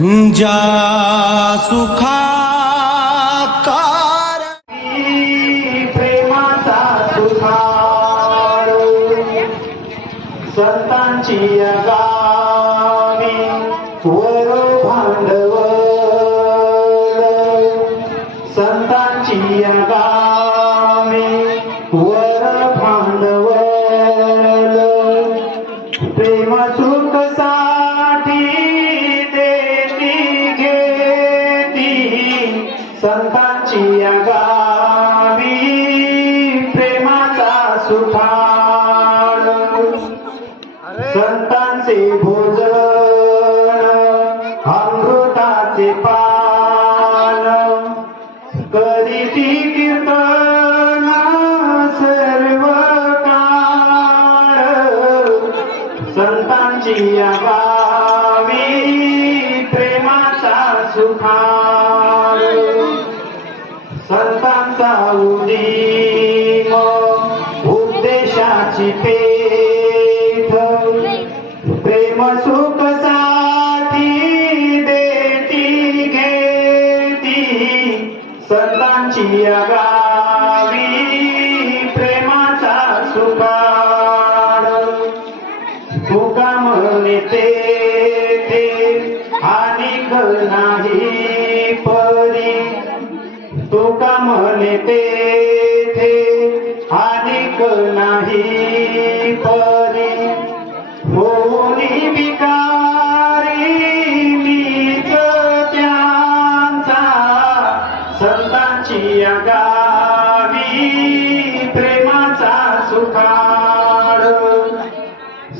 ज्या सुखा करीती कीर्तन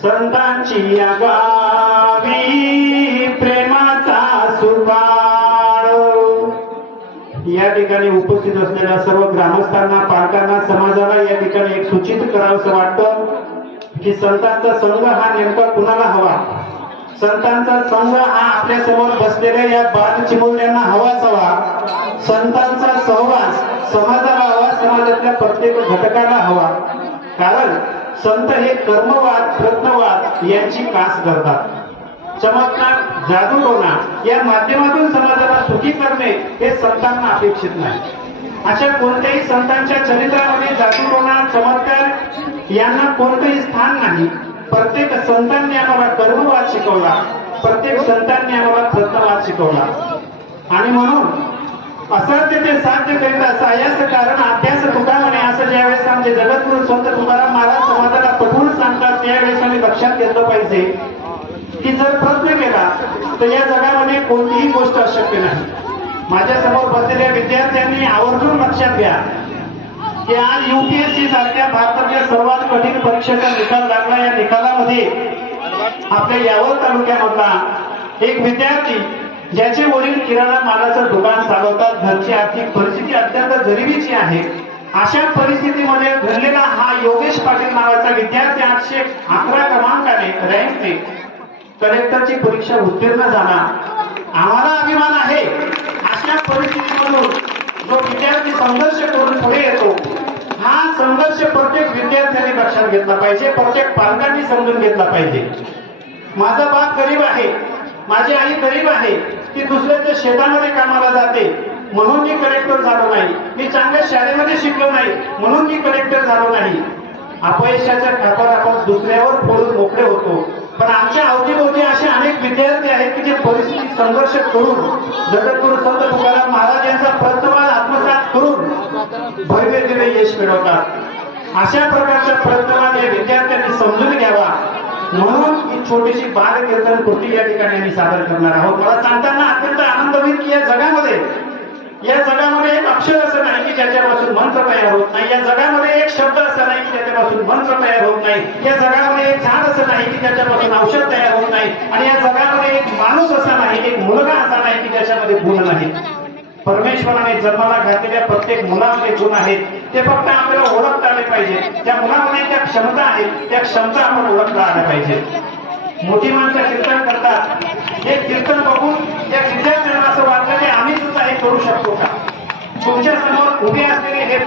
संतांची गावी प्रेमाचा सुखार या ठिकाणी उपस्थित असलेल्या सर्व ग्रामस्थांना पालकांना समाजाला या ठिकाणी एक सूचित करावंसं वाटतं की संतांचा संघ हा नेमका कुणाला हवा? संतांचा संघ हा आपल्यासमोर बसलेल्या या बाल चिमुरल्यांना हवाच हवा संतांचा सहवास समाजाला हवा समाजातल्या प्रत्येक घटकाला हवा? कारण संत हे कर्मवाद प्रत्नवाद यांची कास करतात. चमत्कार जादूटोना या माध्यमातून समाजाला सुखी करणे हे संतांना अपेक्षित नाही. अशा कोणत्याही संतांच्या चरित्रामध्ये जादूटोना चमत्कार यांना कोणतंही स्थान नाही. प्रत्येक संतांनी आम्हाला कर्मवाद शिकवला. प्रत्येक संतांनी आम्हाला प्रत्नवाद शिकवला. आणि म्हणून असत्य ते साध्य करीत असं कारण अभ्यास तुका म्हणे असं ज्यावेळेस आमचे जगद्गुरु संत तुकाराम महाराज समाजाला पटवून सांगतात त्यावेळेस आम्ही लक्षात घेतलं पाहिजे. की जर प्रयत्न केला तर या जगामध्ये कोणतीही गोष्ट अशक्य नाही. माझ्यासमोर बसलेल्या विद्यार्थ्यांनी आवर्जून लक्षात घ्या की आज युपीएससी सारख्या भारतातल्या सर्वात कठीण परीक्षेचा निकाल लागला या निकालामध्ये आपल्या यावर तालुक्यामधला एक विद्यार्थी ज्याचे वडील किराणा मालाचं दुकान चालवतात घरची आर्थिक परिस्थिती अत्यंत गरिबीची आहे. अशा परिस्थितीमध्ये घडलेला हा योगेश पाटील नावाचा विद्यार्थी आठशे अकरा क्रमांकाने रँकने कलेक्टरची परीक्षा उत्तीर्ण झाला. आम्हाला अभिमान आहे. अशा परिस्थितीमधून जो विद्यार्थी संघर्ष करून पुढे येतो हा संघर्ष प्रत्येक विद्यार्थ्याने लक्षात घेतला पाहिजे प्रत्येक पालकांनी समजून घेतला पाहिजे. माझा बाप गरीब आहे माझी आई गरीब आहे ती दुसऱ्याच्या शेतामध्ये कामाला जाते म्हणून मी कलेक्टर झालो नाही. मी चांगल्या शाळेमध्ये शिकलो नाही म्हणून मी कलेक्टर झालो नाही. अपयशाच्या खापर आपण दुसऱ्यावर फोडून मोकळे होतो. पण आमच्या अवतीभोवती असे अनेक विद्यार्थी आहेत की जे परिस्थिती संघर्ष करून जगद्गुरु संत तुकाराम महाराज यांचा प्रतवाद आत्मसात करून भव्य यश मिळवतात. अशा प्रकारच्या प्रयत्नात या विद्यार्थ्यांनी समजून घ्यावा. म्हणून ही छोटीशी बाल कीर्तन कृती या ठिकाणी आम्ही सादर करणार आहोत? मला सांगताना अत्यंत आनंद होईल की या जगामध्ये या जगामध्ये एक अक्षर असं नाही की ज्याच्यापासून मंत्र तयार होत नाही. या जगामध्ये एक शब्द असा नाही की ज्याच्यापासून मंत्र तयार होत नाही. या जगामध्ये एक झाड असं नाही की ज्याच्यापासून औषध तयार होत नाही. आणि या जगामध्ये एक माणूस असा नाही एक मुलगा असा नाही की ज्याच्यामध्ये गुण नाही. परमेश्वराने जन्माला घातलेल्या प्रत्येक मुलामध्ये गुण आहेत. ते फक्त आपल्याला ओळखता आले पाहिजे. त्या मुलामध्ये त्या क्षमता आहेत त्या क्षमता आपण ओळखता आल्या पाहिजे. मोठी माणसं कीर्तन करतात. हे कीर्तन बघून त्या विद्यार्थ्यांना असं वाटलं करू शकतो का? तुमच्यासमोर उभे असलेले हे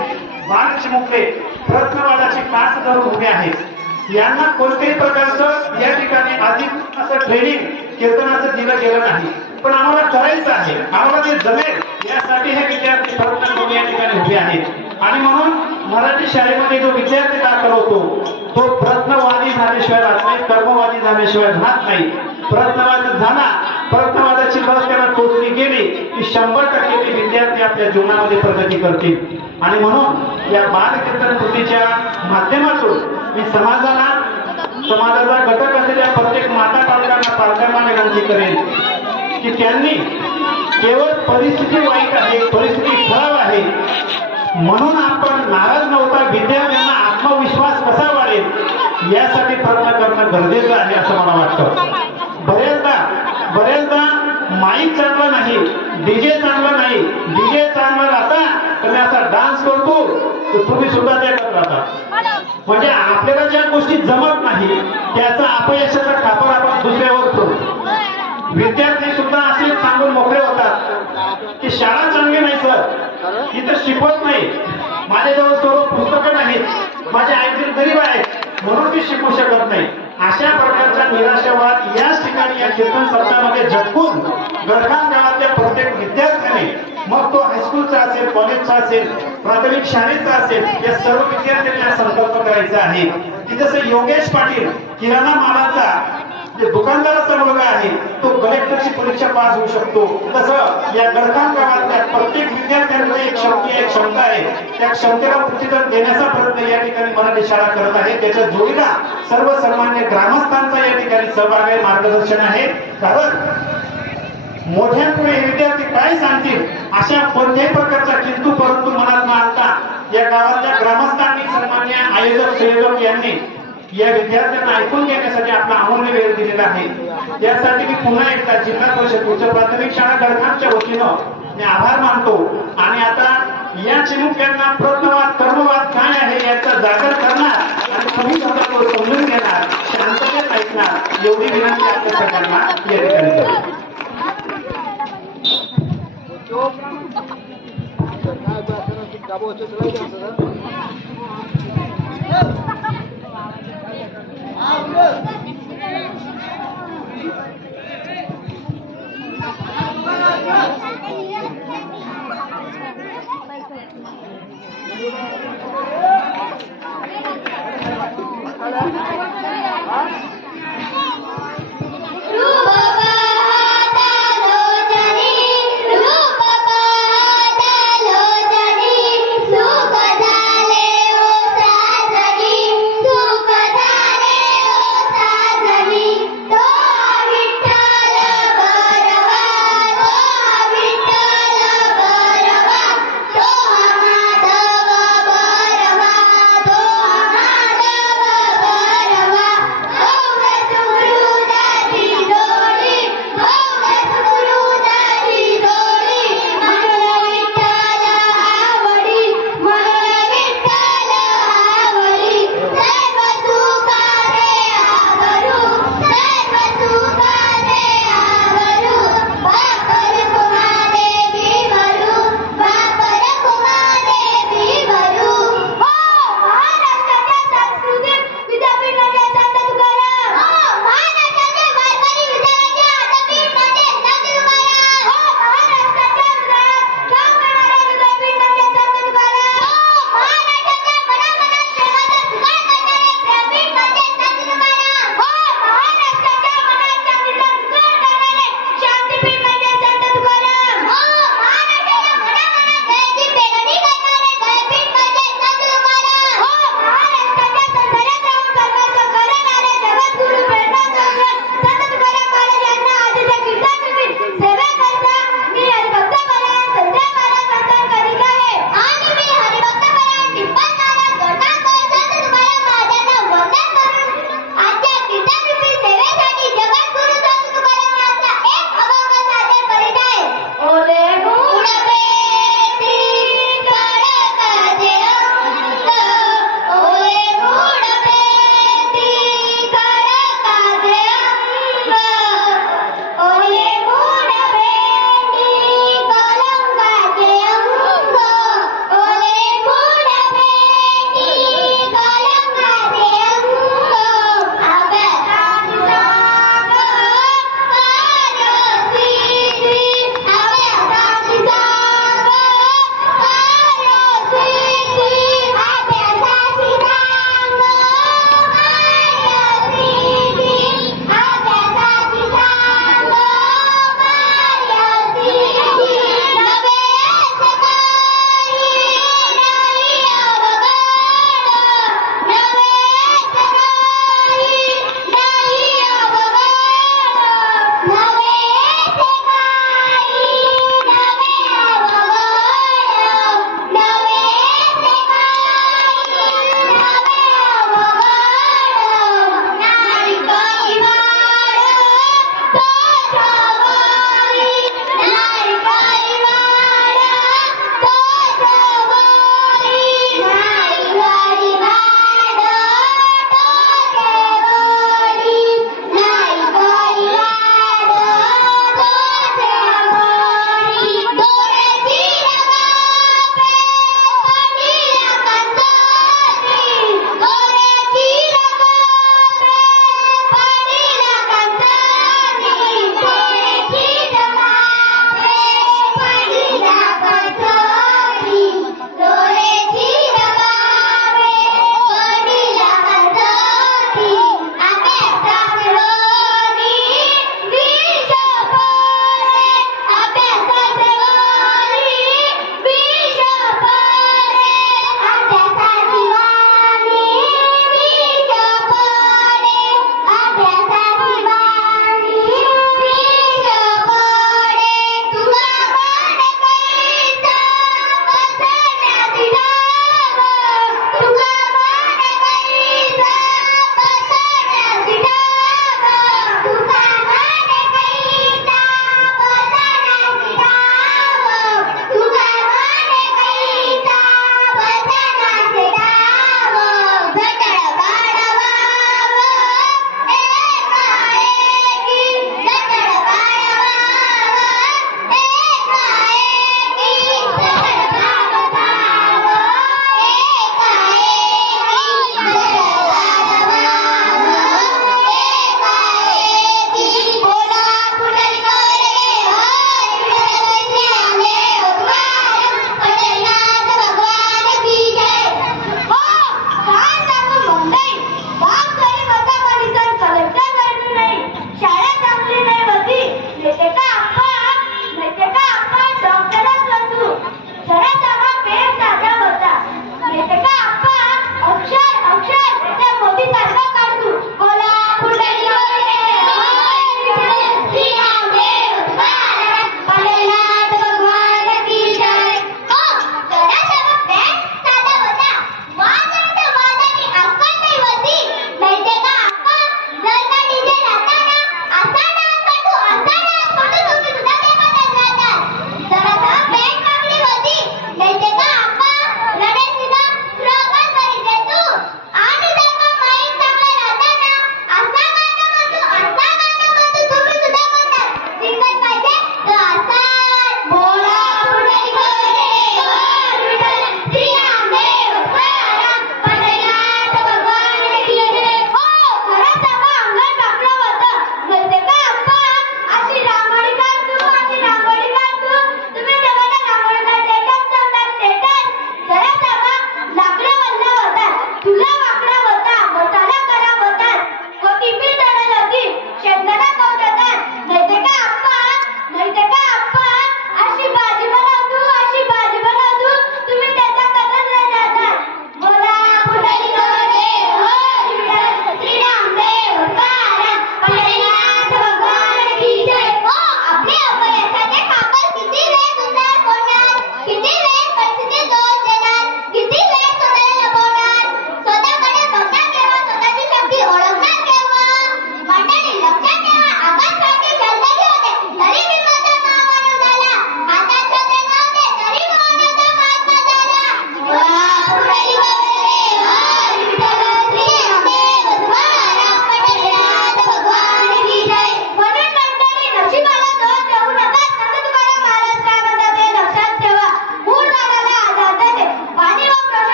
बाळ चिमुकले प्रयत्नवादाची कास धरून उभे आहेत. यांना कोणत्याही प्रकारचं या ठिकाणी अधिक असं ट्रेनिंग कीर्तनाचं दिलं गेलं नाही. पण आम्हाला करायचं आहे. आम्हाला ते जमेल यासाठी हे विद्यार्थी प्रयत्न करून या ठिकाणी उभे आहेत. आणि म्हणून मराठी शाळेमध्ये जो विद्यार्थी दाखल होतो तो प्रत्नवादी झाल्याशिवाय राहत नाही कर्मवादी झाल्याशिवाय राहत नाही. प्रत्नवादी झाला प्रयत्नवादाची बस त्यांना टोचली गेली की शंभर टक्के ते विद्यार्थी आपल्या जीवनामध्ये प्रगती करतील. आणि म्हणून या बालकीर्तन कृतीच्या माध्यमातून मी समाजाला समाजाचा घटक असलेल्या प्रत्येक माता पालकांना पालकांना विनंती करेन की त्यांनी केवळ परिस्थिती वाईट आहे परिस्थिती खराब आहे. म्हणून आपण नाराज नव्हता विद्यार्थ्यांना आत्मविश्वास कसा वाढेल यासाठी प्रयत्न करणं गरजेचं आहे असं मला वाटतं. बरेच माईक चांगला नाही डीजे चांगला नाही डीजे चांगला राहता तर मी असा डान्स करतो तर तुम्ही सुद्धा ते करत राहता. म्हणजे आपल्याला ज्या गोष्टी जमत नाही त्याचा अपयशाचा खापर आपण दुसऱ्यावर ठेवतो विद्यार्थी सुद्धा असे सांगून मोकळे होतात की शाळा चांगली नाही सर. इथं शिकवत नाही. माझ्याजवळ सर्व पुस्तकं नाहीत. माझ्या आईतील गरीब आहेत म्हणून मी शिकू शकत नाही. अशा प्रकारचा निराशावाद याच ठिकाणी या कीर्तन सत्रामध्ये झटकून गडखान गावातल्या प्रत्येक विद्यार्थ्याने मग तो हायस्कूलचा असेल कॉलेजचा असेल प्राथमिक शाळेचा असेल या सर्व विद्यार्थ्यांना संकल्प करायचा आहे. की जसं योगेश पाटील किराणा मालाचा जे दुकानदाराचा मुलगा आहे तो कलेक्टरची परीक्षा पास होऊ शकतो. तसं या गडखान गावातल्या प्रत्येक विद्यार्थ्यांमध्ये एक शक्ती एक क्षमता आहे. त्या क्षमतेला प्रतिदान देण्याचा प्रयत्न या ठिकाणी मराठी शाळा करत आहे. त्याच्या जोडीला सर्वसामान्य ग्रामस्थांचा या ठिकाणी सहभाग आहे मार्गदर्शन आहे. कारण मोठ्यांपुढे विद्यार्थी काय सांगतील? अशा कोणत्याही प्रकारचा किंतू परंतु मनात न आणता या गावातल्या ग्रामस्थांनी सन्मान्य आयोजक संयोजक यांनी या विद्यार्थ्यांना ऐकून घेण्यासाठी आपला अमूल्य वेळ दिलेला आहे. त्यासाठी मी पुन्हा एकदा जिल्हा परिषद उच्च प्राथमिक शाळा गडखानच्या वतीनं मी आभार मानतो. आणि आता या चिमुक्यांना प्रत्नवाद कर्मवाद काय आहे याचा जागर करणार आणि तुम्ही स्वतः समजून घेणार शांततेत ऐकणार एवढी विनंती आपल्या सगळ्यांना या ठिकाणी करतो.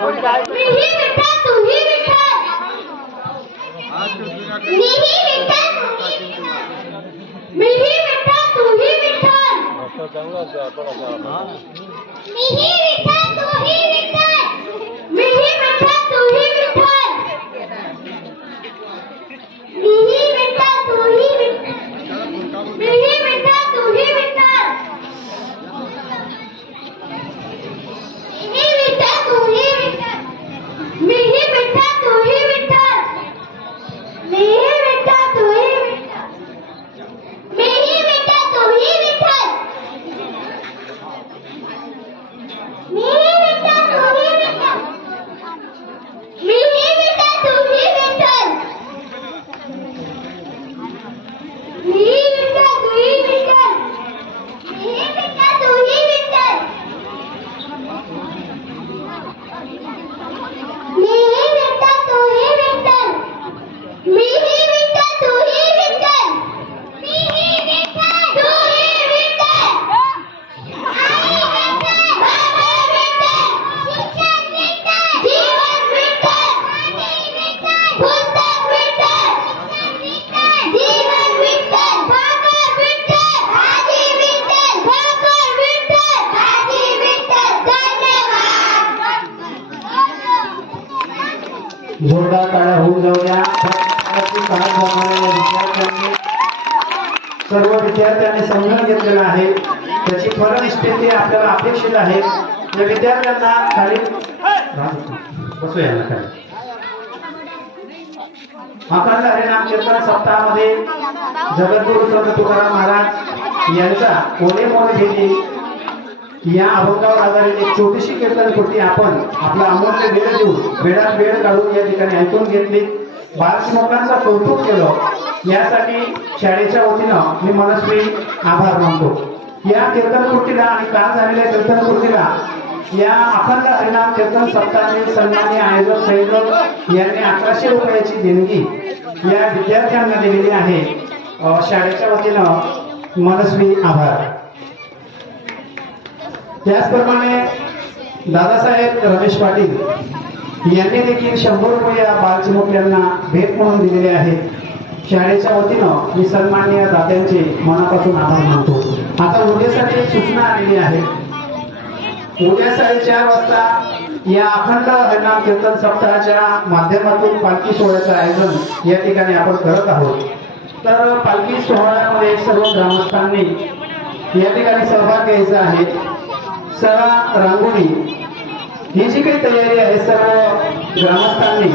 मीही विठ्ठल तूही विठ्ठल मीही विठ्ठल मीही विठ्ठल तूही विठ्ठल मीही विठ्ठल तूही विठ्ठल मीही विठ्ठल तूही विठ्ठल मीही विठ्ठल तूही विठ्ठल मीही सर्व विद्यार्थ्यांनी समजून घेतलेलं आहे. त्याची फलनिष्ठिती आपल्याला अपेक्षित आहे. त्या विद्यार्थ्यांना खाली बसूया ना खाली. अखंड हरिनाम कीर्तन सप्ताहामध्ये जगद्गुरु संत तुकाराम महाराज यांचा कोणे मोले भेटी. या अभंगावर आधारित एक छोटीशी कीर्तन कृती आपण आपला अमूल्य वेळ देऊन वेळात वेळ काढून या ठिकाणी ऐकून घेतली. बालश्रमकांचा कौतुक केलं यासाठी शाळेच्या वतीनं मी मनस्वी आभार मानतो. या कीर्तन कृतीला आणि काल झालेल्या कीर्तन कृतीला या अखंड हरिनाम कीर्तन सप्ताहाचे सन्मान्य आयोजक संयोजक यांनी अकराशे रुपयाची देणगी या विद्यार्थ्यांना दिलेली आहे. शाळेच्या वतीनं मनस्वी आभार. त्याचप्रमाणे दादासाहेब रमेश पाटील यांनी देखील शंभर रुपये या बालचिमुकल्यांना भेट म्हणून दिलेले आहेत. शाळेच्या वतीनं मी सन्मान्य दात्यांचे मनापासून आभार मानतो. आता उद्यासाठी सूचना आलेली आहे. उद्या साडेचार वाजता या अखंड हरिनाम कीर्तन सप्ताहाच्या माध्यमातून पालखी सोहळ्याचं आयोजन या ठिकाणी आपण करत आहोत. तर पालखी सोहळ्यामध्ये सर्व ग्रामस्थांनी या ठिकाणी सहभाग घ्यायचा आहे. सरा रांगोळी ही जी काही तयारी आहे सर्व ग्रामस्थांनी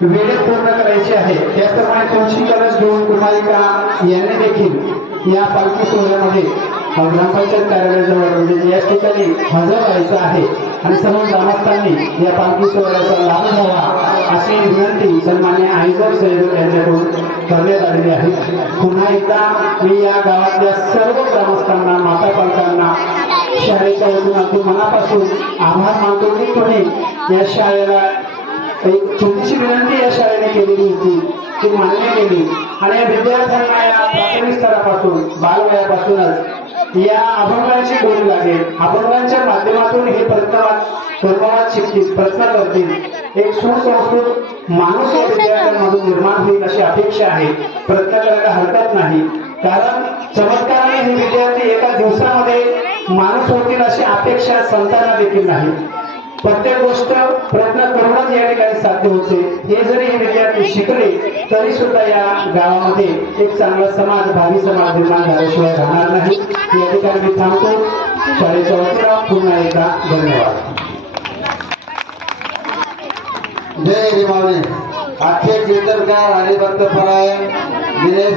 वेळेत पूर्ण करायची आहे त्याचप्रमाणे तुमची गरज घेऊन कुमारिका यांनी देखील या पालखी सोहळ्यामध्ये ग्रामपंचायत कार्यालयाजवळ म्हणजे या ठिकाणी हजर व्हायचं आहे. आणि सर्व ग्रामस्थांनी या पालखी सोहळ्याचा लाभ घ्यावा अशी विनंती सन्मान्य आयोजक संयोजक यांच्याकडून करण्यात आलेली आहे. पुन्हा एकदा मी या गावातल्या सर्व ग्रामस्थांना माता पालकांना शाळेच्या वतीनं अगदी मनापासून आभार मानतो तुम्ही या शाळेला एक छोटीशी विनंती या शाळेने केलेली होती ती मान्य केली. आणि या विद्यार्थ्यांना या प्राथमिक स्तरापासून बालवयापासूनच या अभंगाची गोडी लागेल. अभंगांच्या माध्यमातून हे प्रथमवाद कर्मवाद शिकतील प्रश्न करतील. एक सुसंस्कृत माणूस या विद्यार्थ्यांमधून निर्माण होईल अशी अपेक्षा आहे. प्रयत्न करायला हरकत नाही. कारण चमत्काराने हे विद्यार्थी एका दिवसामध्ये माणूस होतील अशी अपेक्षा संतांना देखील नाही. प्रत्येक गोष्ट प्रयत्न करूनच या ठिकाणी साध्य होते. हे जरी हे विद्यार्थी शिकले तरी सुद्धा या गावामध्ये एक चांगला समाज भावी समाज निर्माण झाल्याशिवाय राहणार नाही. या ठिकाणी मी थांबतो. शाळेच्या वतीनं पुन्हा एकदा धन्यवाद. जय रिमावणे अख्खे कीर्तनकार हरिभक्त परायण दिनेश